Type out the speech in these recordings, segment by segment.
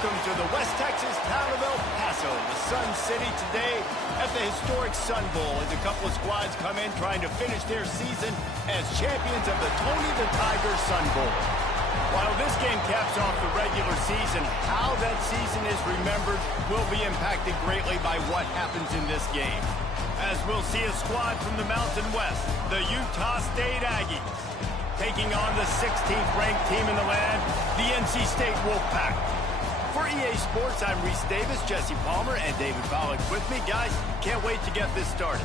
welcome to the West Texas town of El Paso, the Sun City, today at the historic Sun Bowl as a couple of squads come in trying to finish their season as champions of the Tony the Tiger Sun Bowl. While this game caps off the regular season, how that season is remembered will be impacted greatly by what happens in this game. As we'll see a squad from the Mountain West, the Utah State Aggies, taking on the 16th ranked team in the land, the NC State Wolfpack. For EA Sports, I'm Reese Davis, Jesse Palmer, and David Pollack with me. Guys, can't wait to get this started.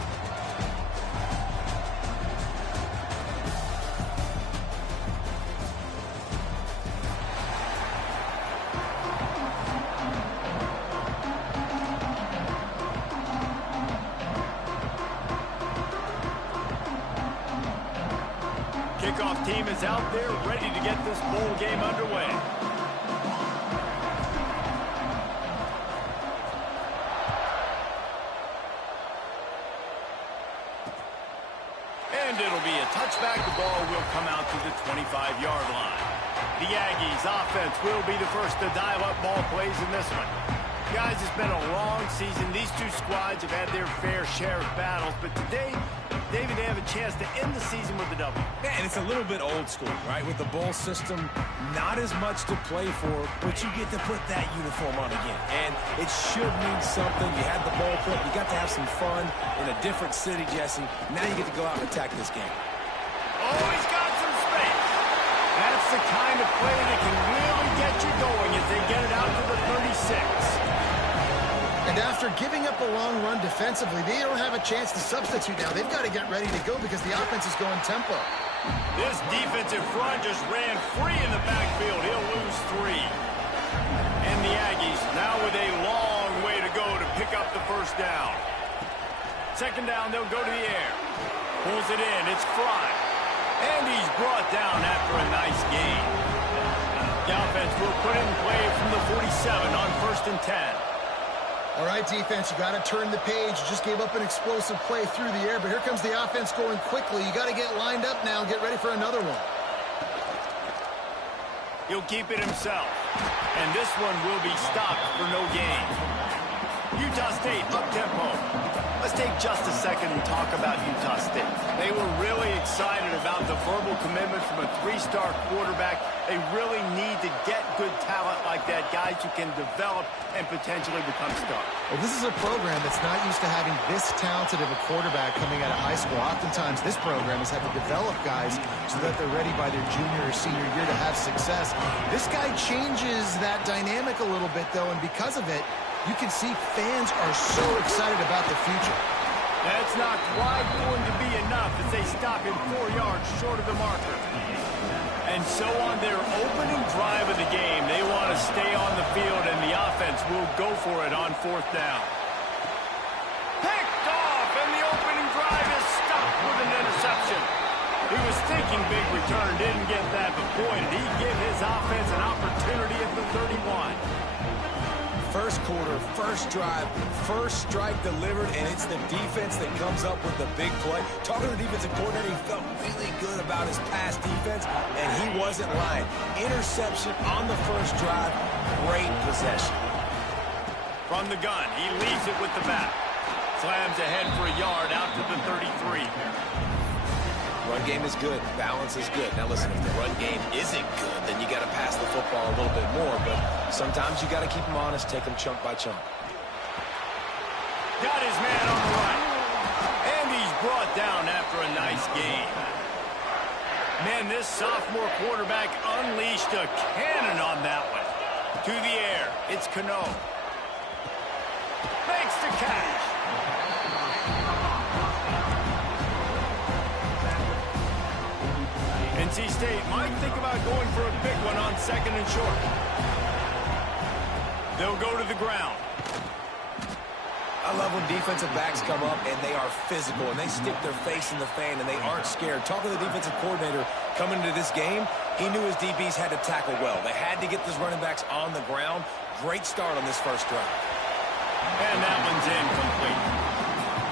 Kickoff team is out there, ready to get this bowl game underway. And it'll be a touchback. The ball will come out to the 25-yard line. The Aggies offense will be the first to dial up ball plays in this one. Guys, it's been a long season. These two squads have had their fair share of battles, but today, David, they have a chance to end the season with a W. Yeah, and it's a little bit old school, right? With the bowl system, not as much to play for, but you get to put that uniform on again. And it should mean something. You had the bowl prep. You got to have some fun in a different city, Jesse. Now you get to go out and attack this game. Oh, he's got some space. That's the kind of play that can really get you going as they get it out to the 36. And after giving up a long run defensively, they don't have a chance to substitute now. They've got to get ready to go because the offense is going tempo. This defensive front just ran free in the backfield. He'll lose 3. And the Aggies now with a long way to go to pick up the first down. Second down, they'll go to the air. Pulls it in. It's Fry. And he's brought down after a nice gain. The offense will put it in play from the 47 on 1st and 10. All right, defense, you got to turn the page. You just gave up an explosive play through the air, but here comes the offense going quickly. You got to get lined up now and get ready for another one. He'll keep it himself. And this one will be stopped for no gain. Utah State up-tempo. Let's take just a second and talk about Utah State. They were really excited about the verbal commitment from a 3-star quarterback. They really need to get good talent like that, guys who can develop and potentially become stars. Well, this is a program that's not used to having this talented of a quarterback coming out of high school. Oftentimes, this program has had to develop guys so that they're ready by their junior or senior year to have success. This guy changes that dynamic a little bit, though, and because of it, you can see fans are so excited about the future. That's not quite going to be enough as they stop him 4 yards short of the marker. And so on their opening drive of the game, they want to stay on the field, and the offense will go for it on 4th down. Picked off, and the opening drive is stopped with an interception. He was thinking big return, didn't get that, but boy, did he give his offense an opportunity at the 31. First quarter, first drive, first strike delivered, and it's the defense that comes up with the big play. Talking to the defensive coordinator, he felt really good about his pass defense, and he wasn't lying. Interception on the first drive, great possession. From the gun, he leads it with the bat. Slams ahead for a yard out to the 33. Run game is good. Balance is good. Now listen, if the run game isn't good, then you got to pass the football a little bit more. But sometimes you got to keep them honest, take them chunk by chunk. Got his man on the right. And he's brought down after a nice gain. Man, this sophomore quarterback unleashed a cannon on that one. To the air, it's Cano. Makes the catch. NC State might think about going for a big one on 2nd and short. They'll go to the ground. I love when defensive backs come up and they are physical and they stick their face in the fan and they aren't scared. Talking to the defensive coordinator coming into this game, he knew his DBs had to tackle well. They had to get those running backs on the ground. Great start on this first drive. And that one's incomplete.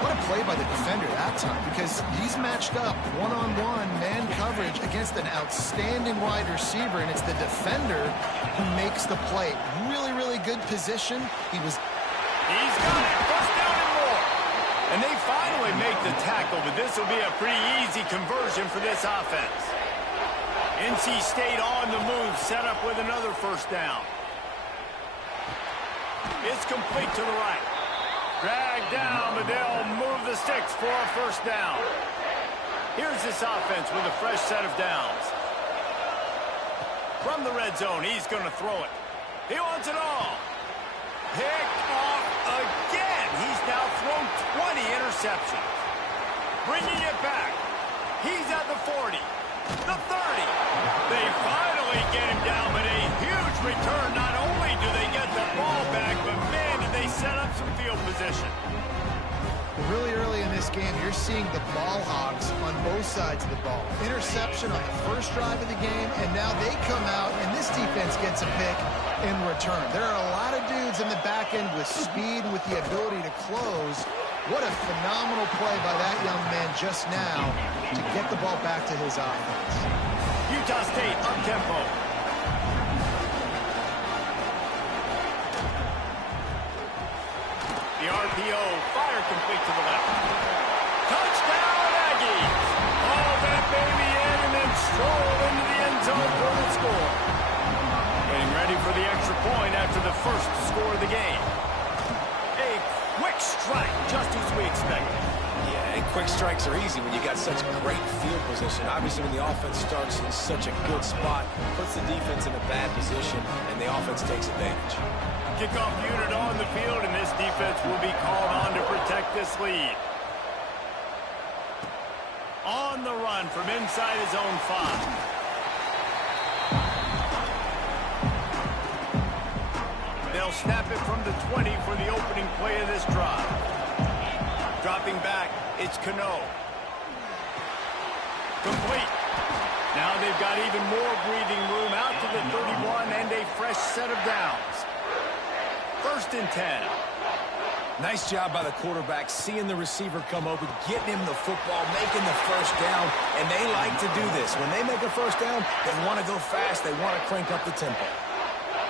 What a play by the defender that time, because he's matched up one-on-one man coverage against an outstanding wide receiver, and it's the defender who makes the play. Really, really good position. He's got it. First down and more. And they finally make the tackle, but this will be a pretty easy conversion for this offense. NC State on the move, set up with another first down. It's complete to the right. Dragged down, but they'll move the sticks for a first down. Here's this offense with a fresh set of downs. From the red zone, he's going to throw it. He wants it all. Picked off again. He's now thrown 20 interceptions. Bringing it back. He's at the 40, the 30. They finally get him down, but a huge return. Not only do they get the ball back, but man, did they set up some field position. Really early in this game, you're seeing the ball hogs on both sides of the ball. Interception on the first drive of the game, and now they come out, and this defense gets a pick in return. There are a lot of dudes in the back end with speed, with the ability to close. What a phenomenal play by that young man just now to get the ball back to his offense. Utah State up-tempo. The RPO, fire complete to the left. Touchdown, Aggies! All that baby in and then stroll into the end zone for the score. Getting ready for the extra point after the first score of the game. A quick strike, just as we expected. Yeah, and quick strikes are easy when you got such great field position. Obviously, when the offense starts in such a good spot, puts the defense in a bad position, and the offense takes advantage. Kickoff unit on the field, and this defense will be called on to protect this lead. On the run from inside his own 5. They'll snap it from the 20 for the opening play of this drive. Dropping back, it's Cano. Complete. Now they've got even more breathing room out to the 31 and a fresh set of downs. First and 10. Nice job by the quarterback, seeing the receiver come open, getting him the football, making the first down, and they like to do this. When they make a first down, they want to go fast, they want to crank up the tempo.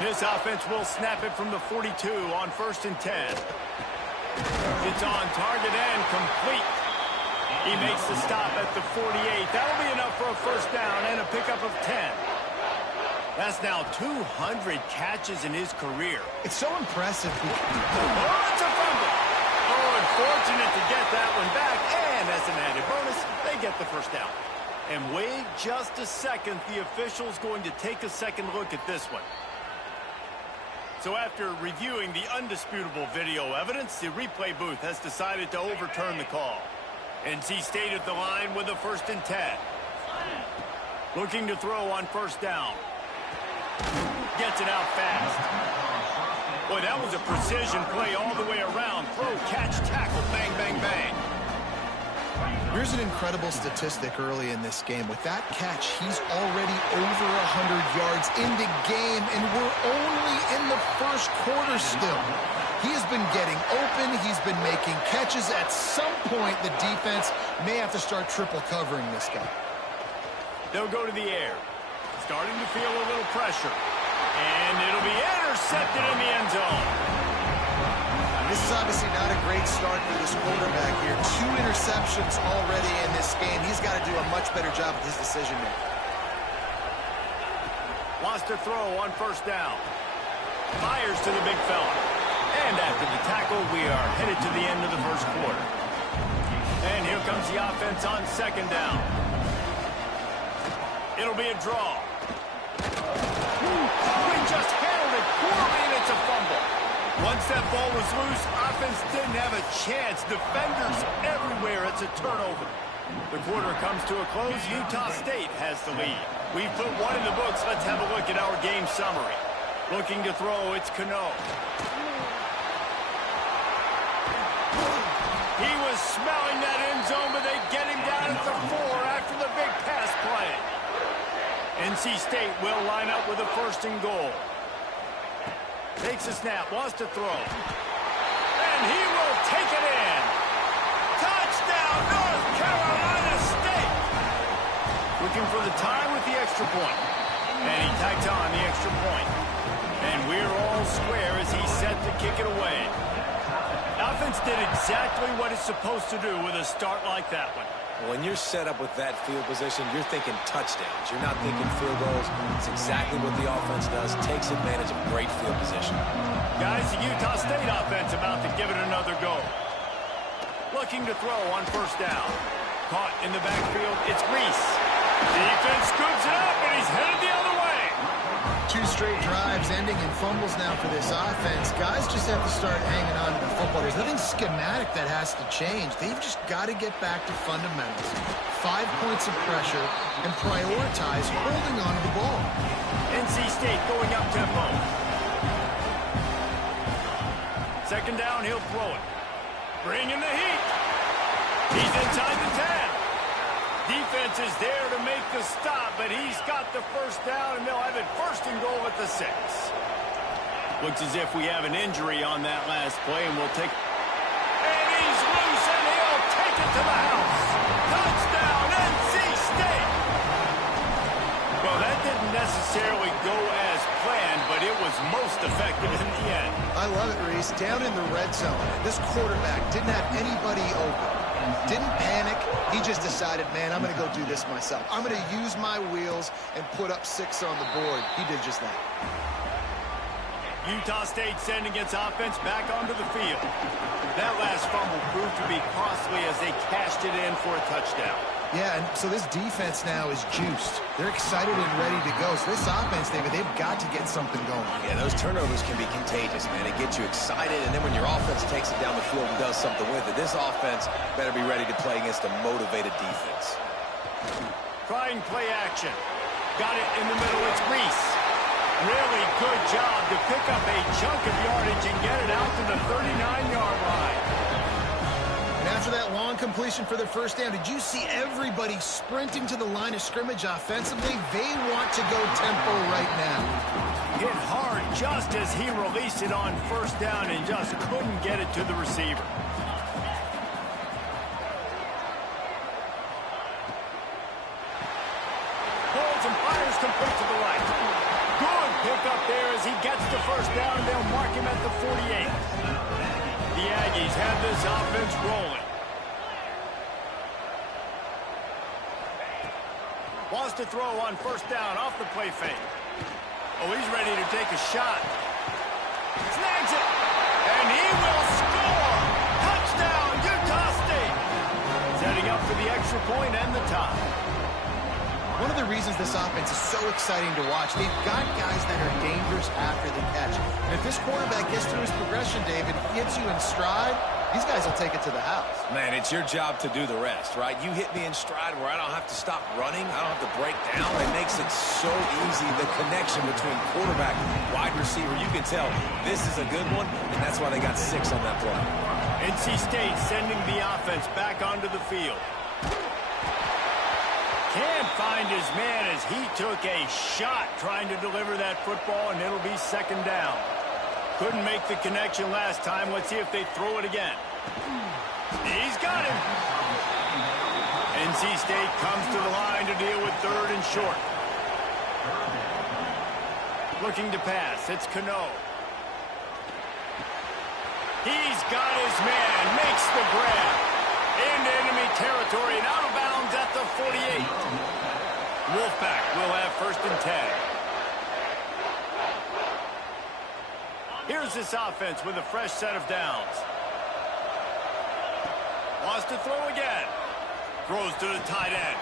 This offense will snap it from the 42 on first and 10. It's on target and complete. He makes the stop at the 48. That'll be enough for a first down and a pickup of 10. That's now 200 catches in his career. It's so impressive. Oh, it's a fumble. Oh, unfortunate to get that one back. And as an added bonus, they get the first down. And wait just a second. The official's going to take a second look at this one. So after reviewing the undisputable video evidence, the replay booth has decided to overturn the call. NC State at the line with a first and 10. Looking to throw on first down. Gets it out fast. Boy, that was a precision play all the way around. Throw, catch, tackle, bang, bang, bang. Here's an incredible statistic early in this game. With that catch, he's already over 100 yards in the game, and we're only in the first quarter still. He has been getting open. He's been making catches. At some point, the defense may have to start triple covering this guy. They'll go to the air. Starting to feel a little pressure. And it'll be intercepted in the end zone. This is obviously not a great start for this quarterback here. 2 interceptions already in this game. He's got to do a much better job with his decision making. Wants to throw on first down. Fires to the big fella. And after the tackle, we are headed to the end of the first quarter. And here comes the offense on second down. It'll be a draw. Oh, he just handled it poorly, and it's a fumble. Once that ball was loose, offense didn't have a chance. Defenders everywhere. It's a turnover. The quarter comes to a close. Utah State has the lead. We've put one in the books. Let's have a look at our game summary. Looking to throw, it's Cano. He was smelling that end zone, but they get him down at the 4 after the big pass play. NC State will line up with a first and goal. Takes a snap, wants to throw. And he will take it in. Touchdown, North Carolina State. Looking for the tie with the extra point. And he tacked on the extra point. And we're all square as he's set to kick it away. Offense did exactly what it's supposed to do with a start like that one. When you're set up with that field position, you're thinking touchdowns. You're not thinking field goals. It's exactly what the offense does. Takes advantage of great field position. Guys, the Utah State offense about to give it another go. Looking to throw on first down. Caught in the backfield. It's Reese. Defense scoops it up, and he's headed the other way. 2 straight drives ending in fumbles now for this offense. Guys just have to start hanging on to the football. There's nothing schematic that has to change. They've just got to get back to fundamentals. 5 points of pressure and prioritize holding on to the ball. NC State going up tempo. Second down, he'll throw it. Bringing the heat. He's inside the 10. Defense is there to make the stop, but he's got the first down, and they'll have it first and goal at the 6. Looks as if we have an injury on that last play, and we'll take... And he's loose, and he'll take it to the house. Touchdown, NC State! Well, that didn't necessarily go as planned, but it was most effective in the end. I love it, Reese. Down in the red zone, this quarterback didn't have anybody open. Didn't panic. He just decided, man, I'm going to go do this myself. I'm going to use my wheels and put up 6 on the board. He did just that. Utah State sending its offense back onto the field. That last fumble proved to be costly as they cashed it in for a touchdown. Yeah, and so this defense now is juiced. They're excited and ready to go. So this offense, David, they've got to get something going. Yeah, those turnovers can be contagious, man. It gets you excited, and then when your offense takes it down the field and does something with it, this offense better be ready to play against a motivated defense. Trying play action. Got it in the middle. It's Reese. Really good job to pick up a chunk of yardage and get it out to the 39-yard line. And after that long completion for the first down, did you see everybody sprinting to the line of scrimmage offensively? They want to go tempo right now. Hit hard just as he released it on first down and just couldn't get it to the receiver. Holds and fires complete to the right. Good pick up there as he gets the first down, and they'll mark him at the 48. The Aggies have this offense rolling. Wants to throw on first down off the play fake. Oh, he's ready to take a shot. Snags it. And he will score. Touchdown, Utah State. Setting up for the extra point and the tie. One of the reasons this offense is so exciting to watch, they've got guys that are dangerous after the catch. And if this quarterback gets through his progression, David, gets you in stride, these guys will take it to the house. Man, it's your job to do the rest, right? You hit me in stride where I don't have to stop running. I don't have to break down. It makes it so easy, the connection between quarterback and wide receiver. You can tell this is a good one, and that's why they got 6 on that play. NC State sending the offense back onto the field. Can't find his man as he took a shot trying to deliver that football, and it'll be second down. Couldn't make the connection last time. Let's see if they throw it again. He's got him. NC State comes to the line to deal with third and short. Looking to pass. It's Cano. He's got his man. Makes the grab. Into enemy territory and out of bounds at the 48. Wolfpack will have first and 10. Here's this offense with a fresh set of downs. Wants to throw again. Throws to the tight end.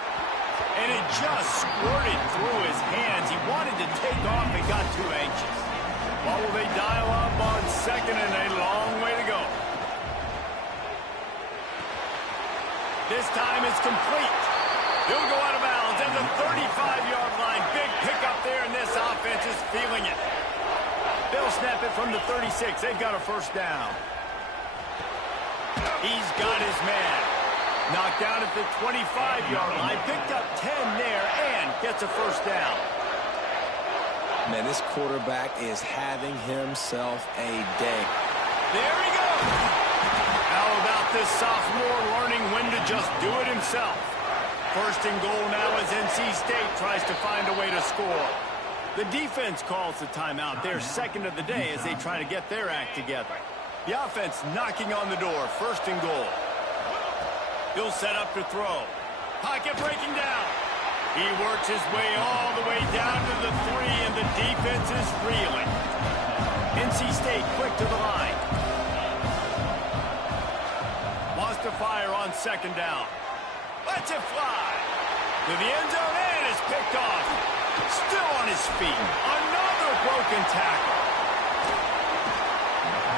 And it just squirted through his hands. He wanted to take off and got too anxious. What will they dial up on second and a long way to go? This time it's complete. He'll go out of bounds at the 35-yard line. Big pickup there, and this offense is feeling it. They'll snap it from the 36. They've got a first down. He's got his man. Knocked down at the 25-yard line. Picked up 10 there and gets a first down. Man, this quarterback is having himself a day. There he goes. How about this sophomore learning when to just do it himself? First and goal now as NC State tries to find a way to score. The defense calls the timeout, their second of the day as they try to get their act together. The offense knocking on the door, first and goal. He'll set up to throw. Pocket breaking down. He works his way all the way down to the 3, and the defense is reeling. NC State quick to the line. Wants to fire on second down. Lets it fly. To the end zone, and is picked off. Still on his feet. Another broken tackle.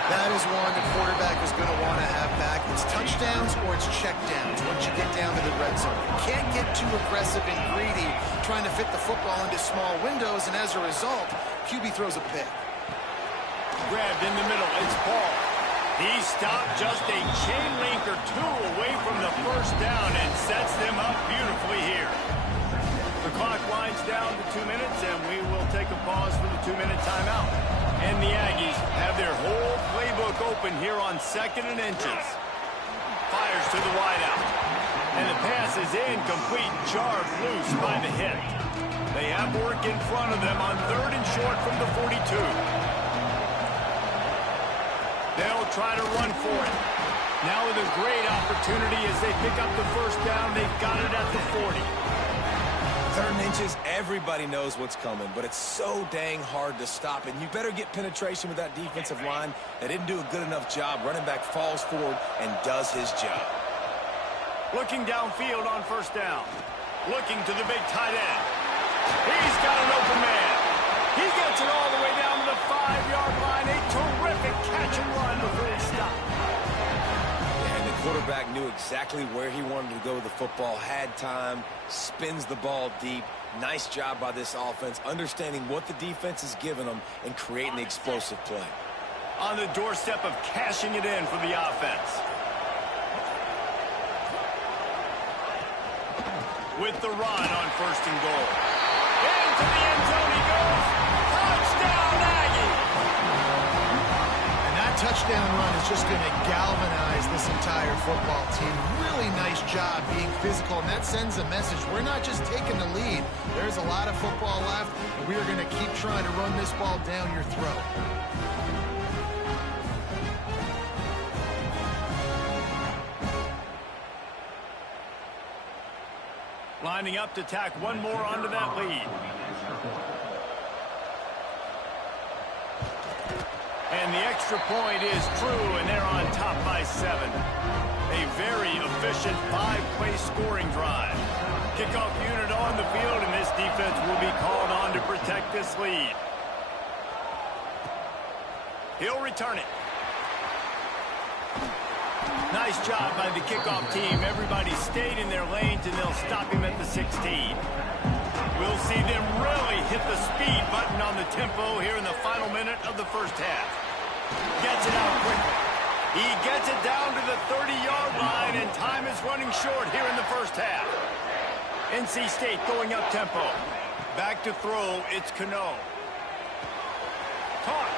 That is one the quarterback is going to want to have back. It's touchdowns or it's checkdowns once you get down to the red zone. You can't get too aggressive and greedy trying to fit the football into small windows, and as a result, QB throws a pick. Grabbed in the middle. It's Paul. He stopped just a chain link or two away from the first down and sets them up beautifully here. The clock winds down to 2 minutes, and we will take a pause for the 2-minute timeout. And the Aggies have their whole playbook open here on second and inches. Fires to the wideout. And the pass is incomplete, jarred loose by the hit. They have work in front of them on third and short from the 42. They'll try to run for it. Now with a great opportunity as they pick up the first down. They've got it at the 40. Third and inches, everybody knows what's coming, but it's so dang hard to stop. And you better get penetration with that defensive line. They didn't do a good enough job. Running back falls forward and does his job. Looking downfield on first down. Looking to the big tight end. He's got an open man. He gets it all the way down to the 5-yard line. A terrific catch and run before he stopped. And the quarterback knew exactly where he wanted to go with the football, had time, spins the ball deep. Nice job by this offense, understanding what the defense is giving them and creating the explosive play. On the doorstep of cashing it in for the offense. With the run on first and goal. Into the end zone he goes. Touchdown, Aggie! And that touchdown run is just going to galvanize this entire football team. Really nice job being physical, and that sends a message. We're not just taking the lead. There's a lot of football left, and we are going to keep trying to run this ball down your throat. Lining up to tack one more onto that lead. And the extra point is true, and they're on top by 7. A very efficient 5-play scoring drive. Kickoff unit on the field, and this defense will be called on to protect this lead. He'll return it. Nice job by the kickoff team. Everybody stayed in their lanes, and they'll stop him at the 16. We'll see them really hit the speed button on the tempo here in the final minute of the first half. Gets it out quickly. He gets it down to the 30-yard line, and time is running short here in the first half. NC State going up tempo. Back to throw, it's Cano. Caught.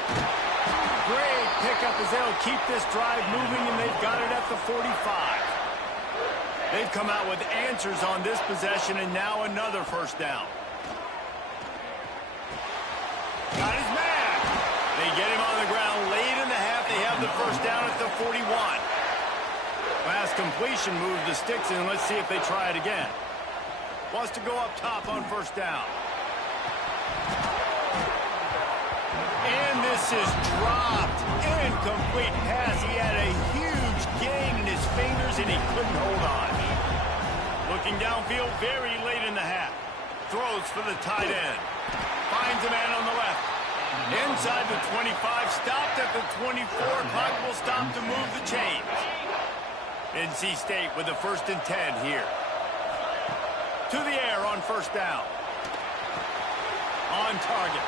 Great pickup as they'll keep this drive moving, and they've got it at the 45. They've come out with answers on this possession, and now another first down. Got his man. They get him on the ground late in the half. They have the first down at the 41. Pass completion moves the sticks in. Let's see if they try it again. Wants to go up top on first down. And this is dropped. Incomplete pass. He had a huge gain in his fingers, and he couldn't hold on. Looking downfield very late in the half. Throws for the tight end. Finds a man on the left. Inside the 25. Stopped at the 24. Clock will stop to move the chains. NC State with the 1st and 10 here. To the air on first down. On target.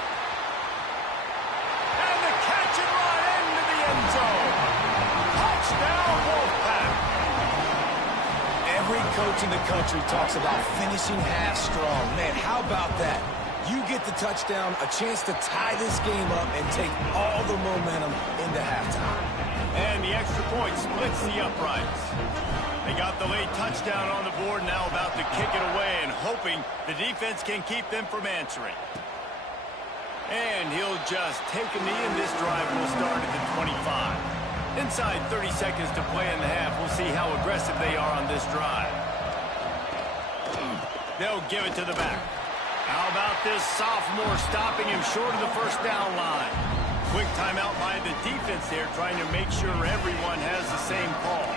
And the catch and run into the end zone. Touchdown, Wolfpack. Every coach in the country talks about finishing half strong. Man, how about that? You get the touchdown, a chance to tie this game up and take all the momentum into halftime. And the extra point splits the uprights. They got the late touchdown on the board, now about to kick it away and hoping the defense can keep them from answering. And he'll just take a knee, and this drive will start at the 25. Inside 30 seconds to play in the half. We'll see how aggressive they are on this drive. They'll give it to the back. How about this sophomore stopping him short of the first down line? Quick timeout by the defense there, trying to make sure everyone has the same call.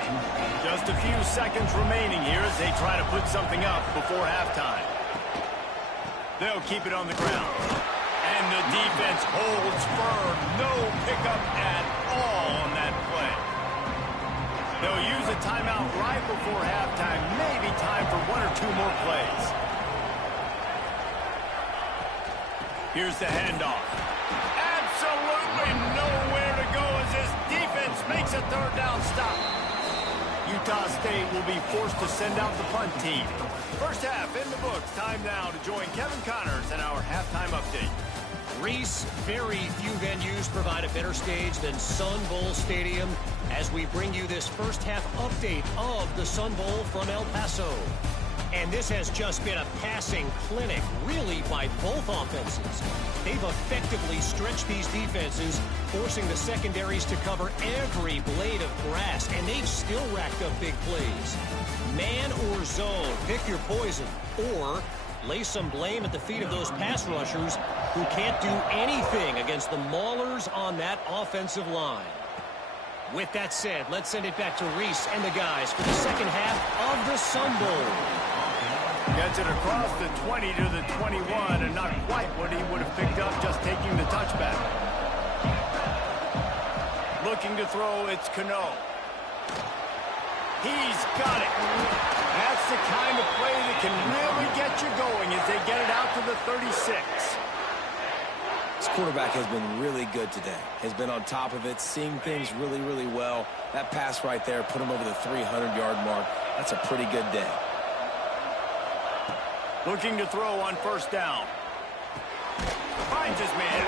Just a few seconds remaining here as they try to put something up before halftime. They'll keep it on the ground. And the defense holds firm. No pickup at all on that play. They'll use a timeout right before halftime. Maybe time for one or two more plays. Here's the handoff. Absolutely nowhere to go as this defense makes a third down stop. Utah State will be forced to send out the punt team. First half in the books. Time now to join Kevin Connors in our halftime update. Reese, very few venues provide a better stage than Sun Bowl Stadium as we bring you this first half update of the Sun Bowl from El Paso. And this has just been a passing clinic, really, by both offenses. They've effectively stretched these defenses, forcing the secondaries to cover every blade of grass, and they've still racked up big plays. Man or zone, pick your poison, or lay some blame at the feet of those pass rushers who can't do anything against the maulers on that offensive line. With that said, let's send it back to Reese and the guys for the second half of the Sun Bowl. Gets it across the 20 to the 21, and not quite what he would have picked up just taking the touchback. Looking to throw, it's Cano. He's got it. That's the kind of play that can really get you going as they get it out to the 36. This quarterback has been really good today. Has been on top of it, seeing things really, really well. That pass right there put him over the 300-yard mark. That's a pretty good day. Looking to throw on first down. Finds his man.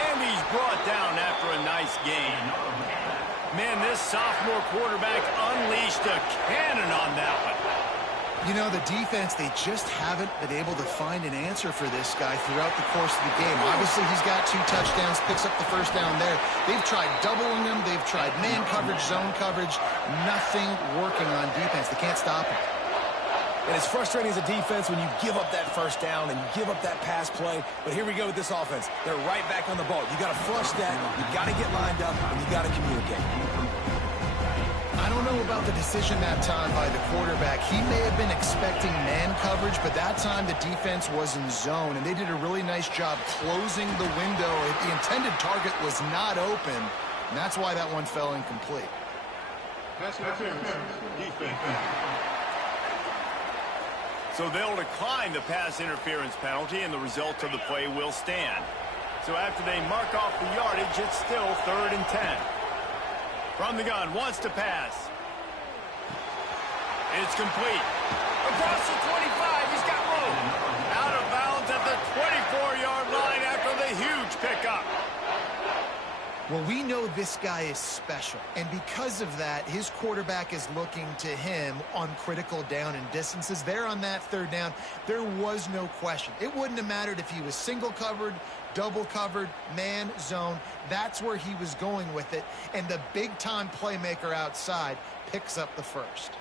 And he's brought down after a nice gain. Man, this sophomore quarterback unleashed a cannon on that one. You know, the defense, they just haven't been able to find an answer for this guy throughout the course of the game. Obviously, he's got 2 touchdowns, picks up the first down there. They've tried doubling him. They've tried man coverage, zone coverage. Nothing working on defense. They can't stop him. And it's frustrating as a defense when you give up that first down and you give up that pass play. But here we go with this offense. They're right back on the ball. You got to flush that. You got to get lined up, and you got to communicate. I don't know about the decision that time by the quarterback. He may have been expecting man coverage, but that time the defense was in zone, and they did a really nice job closing the window. The intended target was not open, and that's why that one fell incomplete. Pass interference, defense. So they'll decline the pass interference penalty, and the results of the play will stand. So after they mark off the yardage, it's still 3rd and 10. From the gun, wants to pass. It's complete. Across the 25, he's got room. Out of bounds at the 24-yard line after the huge pickup. Well, we know this guy is special, and because of that, his quarterback is looking to him on critical down and distances. There on that 3rd down, there was no question. It wouldn't have mattered if he was single covered, double covered, man, zone. That's where he was going with it, and the big-time playmaker outside picks up the first.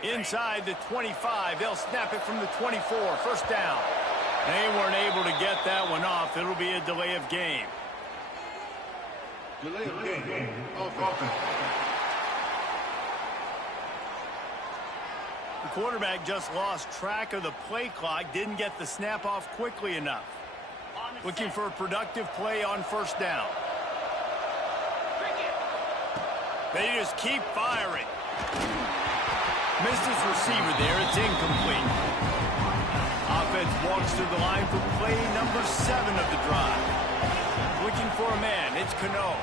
Inside the 25, they'll snap it from the 24. First down. They weren't able to get that one off. It'll be a delay of game. Delay of game. Offense. The quarterback just lost track of the play clock, didn't get the snap off quickly enough. Looking for a productive play on first down. They just keep firing. Missed his receiver there. It's incomplete. Offense walks to the line for play number 7 of the drive. Looking for a man. It's Cano.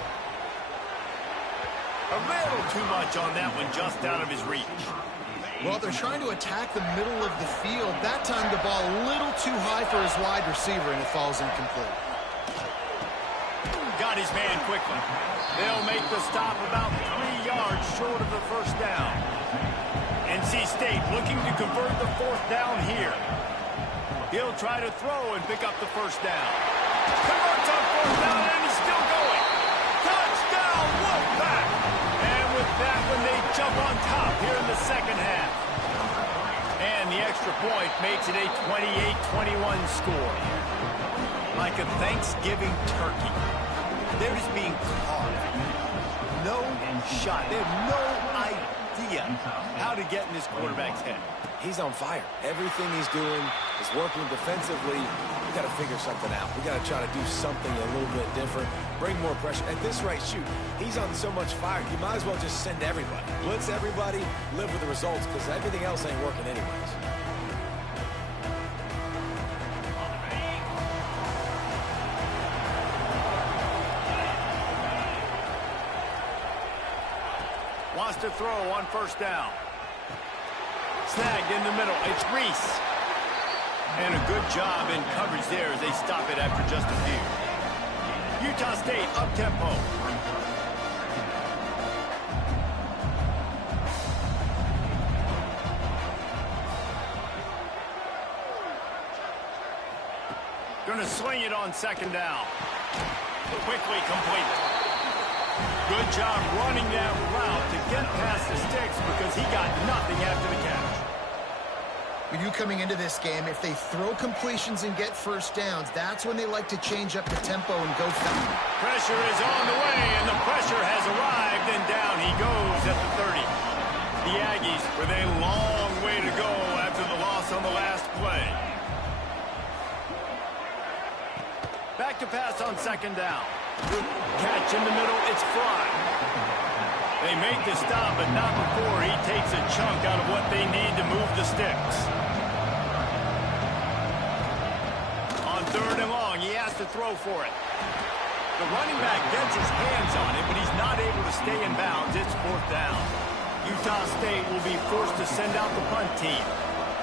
A little too much on that one, just out of his reach. Well, they're trying to attack the middle of the field. That time the ball a little too high for his wide receiver, and it falls incomplete. Got got his man quickly. They'll make the stop about 3 yards short of the first down. NC State looking to convert the fourth down here. He'll try to throw and pick up the first down. Converts on fourth down, and he's still going. Touchdown, Wolfpack! And with that one, they jump on top here in the second half. And the extra point makes it a 28-21 score. Like a Thanksgiving turkey. They're just being carved. No shot. They have no idea how to get in this quarterback's head. He's on fire. Everything he's doing is working defensively. We got to figure something out. We got to try to do something a little bit different. Bring more pressure. At this rate, shoot, he's on so much fire. You might as well just send everybody. Blitz everybody, live with the results, because everything else ain't working anyways. Wants to throw on first down. Snagged in the middle. It's Reese. And a good job in coverage there as they stop it after just a few. Utah State up-tempo. Going to swing it on second down. Quickly complete. Good job running that route to get past the sticks because he got nothing after the catch. When you coming into this game, if they throw completions and get first downs, that's when they like to change up the tempo and go fast. Pressure is on the way, and the pressure has arrived, and down he goes at the 30. The Aggies with a long way to go after the loss on the last play. Back to pass on second down. Good catch in the middle. It's Fry. They make the stop, but not before he takes a chunk out of what they need to move the sticks. On third and long, he has to throw for it. The running back gets his hands on it, but he's not able to stay in bounds. It's fourth down. Utah State will be forced to send out the punt team.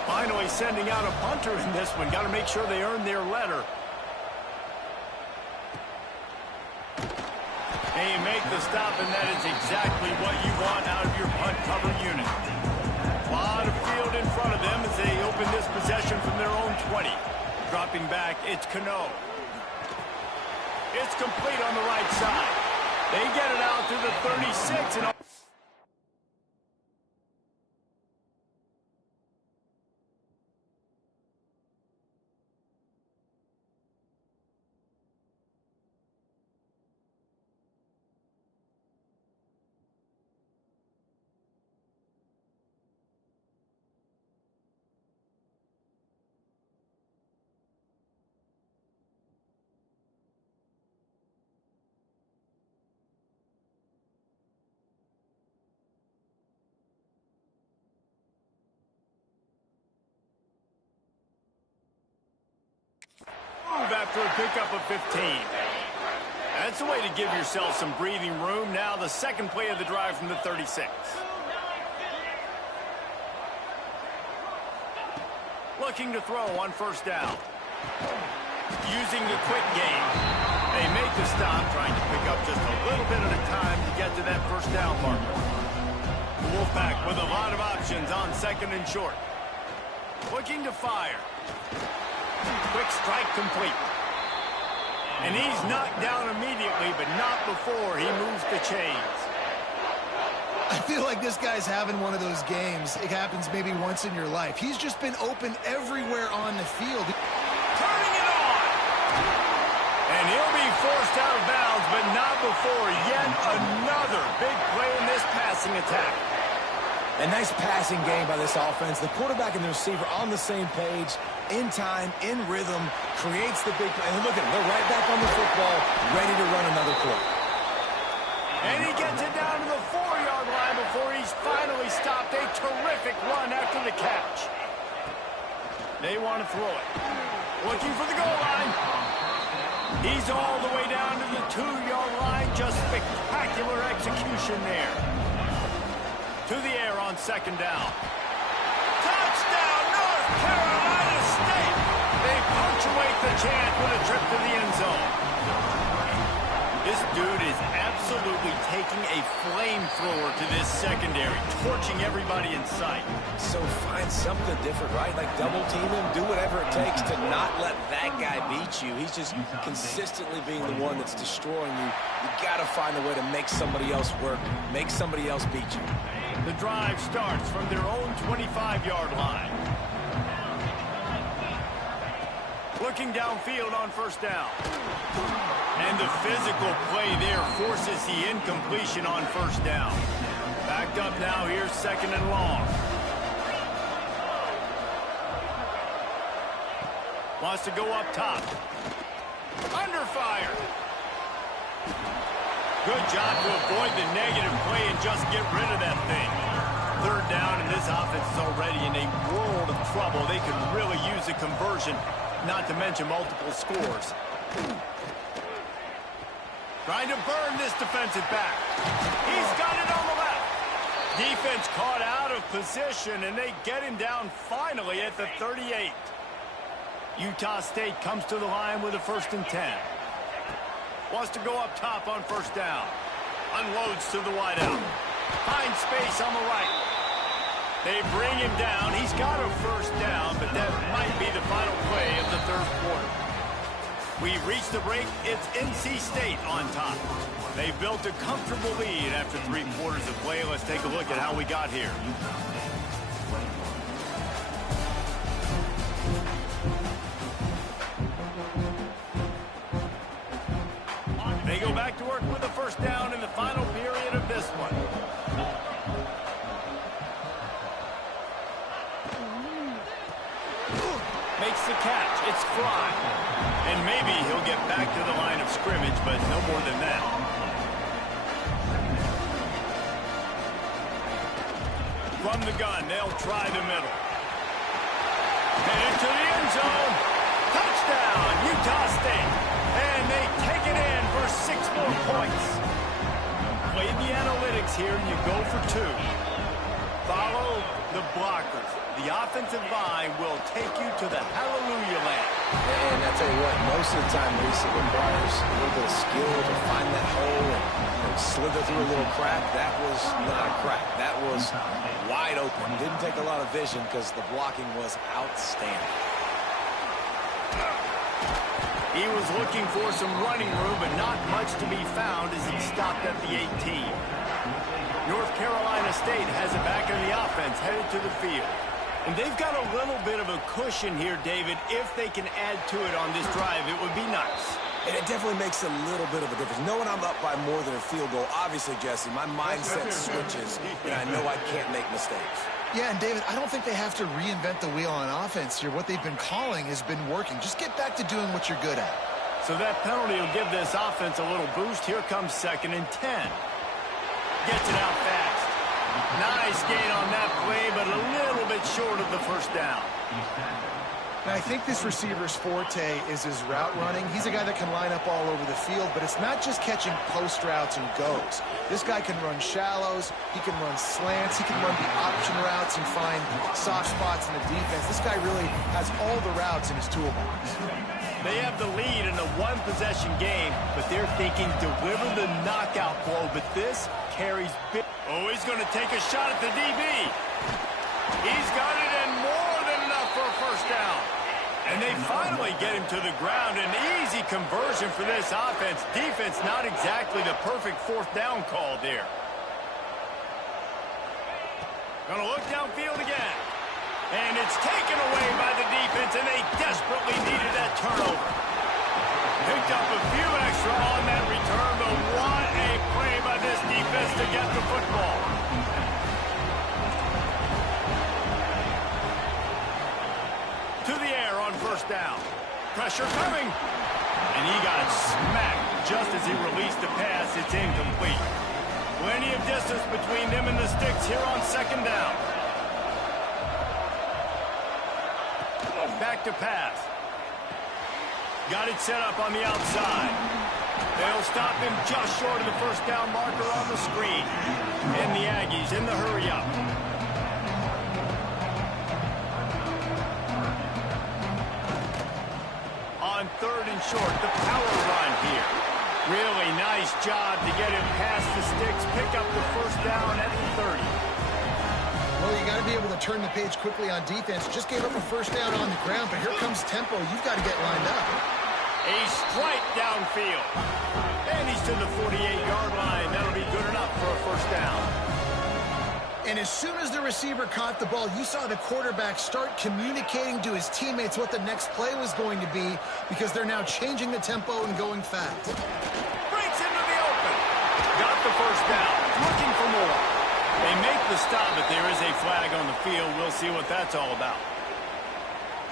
Finally sending out a punter in this one. Got to make sure they earn their letter. They make the stop, and that is exactly what you want out of your punt cover unit. A lot of field in front of them as they open this possession from their own 20. Dropping back, it's Cano. It's complete on the right side. They get it out to the 36. And after a pickup of 15. That's a way to give yourself some breathing room. Now the second play of the drive from the 36. Looking to throw on first down. Using the quick game. They make the stop, trying to pick up just a little bit at a time to get to that first down marker. Wolfpack with a lot of options on second and short. Looking to fire. Quick strike complete. And he's knocked down immediately, but not before he moves the chains. I feel like this guy's having one of those games. It happens maybe once in your life. He's just been open everywhere on the field. Turning it on! And he'll be forced out of bounds, but not before yet another big play in this passing attack. A nice passing game by this offense. The quarterback and the receiver on the same page, in time, in rhythm, creates the big play. And look at them. They're right back on the football, ready to run another quarter. And he gets it down to the 4-yard line before he's finally stopped. A terrific run after the catch. They want to throw it. Looking for the goal line. He's all the way down to the 2-yard line. Just spectacular execution there. To the air on second down. Touchdown, North Carolina State! They punctuate the chant with a trip to the end zone. This dude is absolutely taking a flamethrower to this secondary, torching everybody in sight. So find something different, right? Like double team him, do whatever it takes to not let that guy beat you. He's just consistently being the one that's destroying you. You got to find a way to make somebody else work, make somebody else beat you. The drive starts from their own 25-yard line. Looking downfield on first down. And the physical play there forces the incompletion on first down. Backed up now, here's second and long. Wants to go up top. Under fire. Good job to avoid the negative play and just get rid of that thing. Third down, and this offense is already in a world of trouble. They could really use a conversion, not to mention multiple scores. Trying to burn this defensive back. He's got it on the left. Defense caught out of position, and they get him down finally at the 38. Utah State comes to the line with a 1st and 10. Wants to go up top on first down. Unloads to the wideout. Finds space on the right. They bring him down. He's got a 1st down, but that might be the final play of the 3rd quarter. We've reached the break. It's NC State on top. They built a comfortable lead after 3 quarters of play. Let's take a look at how we got here. They go back to work with a 1st down in the final period of this one. Makes the catch. It's Fry. And maybe he'll get back to the line of scrimmage, but no more than that. From the gun, they'll try the middle. Headed to the end zone. Touchdown, Utah State. And they take it in for 6 more points. Play the analytics here, and you go for 2. Follow the blockers. The offensive line will take you to the hallelujah land. And I tell you what, most of the time, Lisa, it requires a little bit of skill to find that hole and slither through a little crack. That was not a crack. That was wide open. Didn't take a lot of vision because the blocking was outstanding. He was looking for some running room, but not much to be found as he stopped at the 18. North Carolina State has it back in the offense, headed to the field. And they've got a little bit of a cushion here, David. If they can add to it on this drive, it would be nice. And it definitely makes a little bit of a difference. Knowing I'm up by more than a field goal, obviously, Jesse, my mindset switches, and I know I can't make mistakes. Yeah, and David, I don't think they have to reinvent the wheel on offense here. What they've been calling has been working. Just get back to doing what you're good at. So that penalty will give this offense a little boost. Here comes 2nd and 10. Gets it out fast. Nice gain on that play, but a little bit short of the 1st down. Now, I think this receiver's forte is his route running. He's a guy that can line up all over the field, but it's not just catching post routes and goes. This guy can run shallows, he can run slants, he can run the option routes and find soft spots in the defense. This guy really has all the routes in his toolbox. They have the lead in a 1-possession game, but they're thinking deliver the knockout blow, but this carries big. Oh, he's going to take a shot at the DB. He's got it and more than enough for a 1st down. And they finally get him to the ground. An easy conversion for this offense. Defense not exactly the perfect 4th down call there. Gonna look downfield again. And it's taken away by the defense, and they desperately needed that turnover. Picked up a few extra on that return, but what a play by this defense to get the football. To the air on 1st down. Pressure coming. And he got smacked just as he released the pass. It's incomplete. Plenty of distance between them and the sticks here on 2nd down. Back to pass. Got it set up on the outside. They'll stop him just short of the 1st down marker on the screen. And the Aggies in the hurry-up. On 3rd and short, the power run here. Really nice job to get him past the sticks, pick up the first down at the 30. Well, you got to be able to turn the page quickly on defense. Just gave up a first down on the ground, but here comes tempo. You've got to get lined up. A strike downfield. And he's to the 48-yard line. That'll be good enough for a first down. And as soon as the receiver caught the ball, you saw the quarterback start communicating to his teammates what the next play was going to be because they're now changing the tempo and going fast. Breaks into the open. Got the first down. Looking for more. They make the stop, but there is a flag on the field. We'll see what that's all about.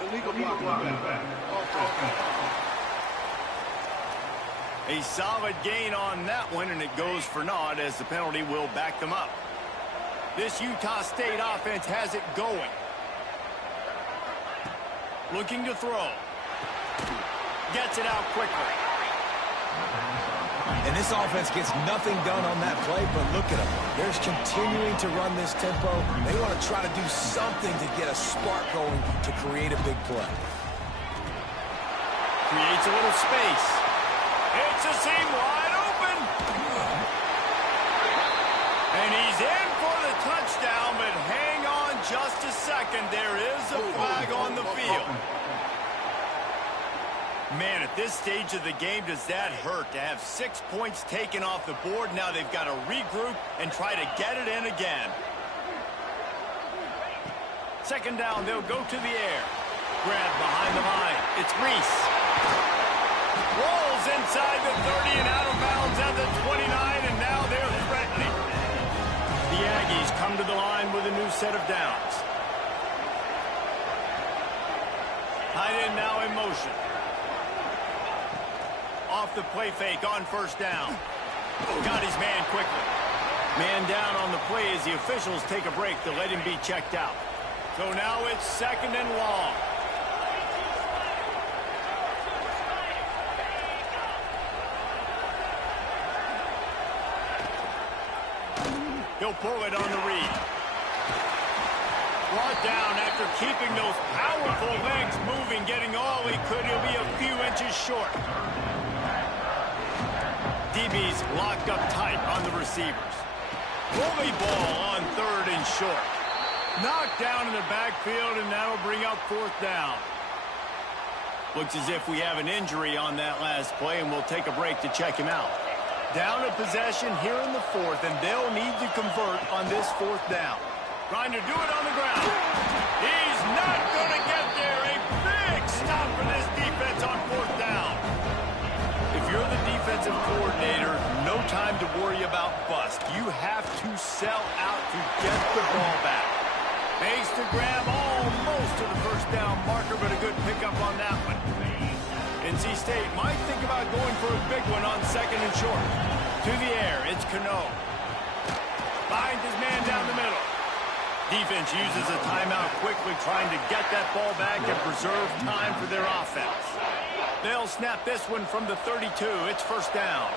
Illegal block. A solid gain on that one, and it goes for naught as the penalty will back them up. This Utah State offense has it going. Looking to throw. Gets it out quickly. And this offense gets nothing done on that play, but look at them. They're continuing to run this tempo. They want to try to do something to get a spark going to create a big play. Creates a little space. It's a seam wide open. And he's in for the touchdown, but hang on just a second. There is a flag on the field. Man, at this stage of the game, does that hurt to have 6 points taken off the board? Now they've got to regroup and try to get it in again. Second down, they'll go to the air. Grab behind the line. It's Reese. Rolls inside the 30 and out of bounds at the 29, and now they're threatening. The Aggies come to the line with a new set of downs. Tight end now in motion. Off the play fake on first down. Got his man quickly. Man down on the play as the officials take a break to let him be checked out. So now it's second and long. He'll pull it on the read. Brought down after keeping those powerful legs moving, getting all he could. He'll be a few inches short. DB's locked up tight on the receivers. Bully ball on third and short. Knocked down in the backfield, and that'll bring up fourth down. Looks as if we have an injury on that last play, and we'll take a break to check him out. Down a possession here in the fourth, and they'll need to convert on this fourth down. Trying to do it on the ground. He's not going to get there. A big stop for this defense on fourth down. If you're the defensive coordinator, no time to worry about bust. You have to sell out to get the ball back. Makes the grab almost to the first down marker, but a good pickup on that one. NC State might think about going for a big one on second and short. To the air, it's Cano. Finds his man down the middle. Defense uses a timeout quickly, trying to get that ball back and preserve time for their offense. They'll snap this one from the 32. It's first down.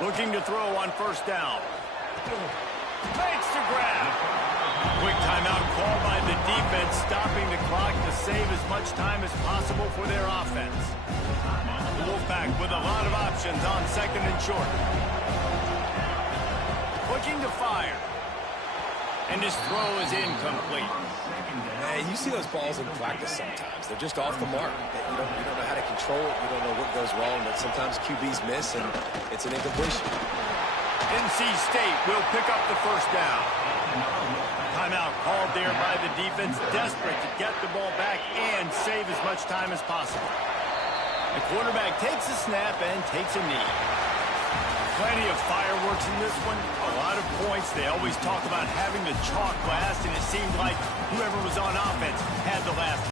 Looking to throw on first down. Makes the grab. Quick timeout call by the defense, stopping the clock to save as much time as possible for their offense. The Wolfpack with a lot of options on second and short. Looking to fire. And his throw is incomplete. Man, you see those balls in practice sometimes. They're just off the mark. You don't know how to control it. You don't know what goes wrong, but sometimes QBs miss, and it's an incompletion. NC State will pick up the first down. Timeout called there by the defense, desperate to get the ball back and save as much time as possible. The quarterback takes a snap and takes a knee. Plenty of fireworks in this one, a lot of points. They always talk about having the chalk last, and it seemed like whoever was on offense had the last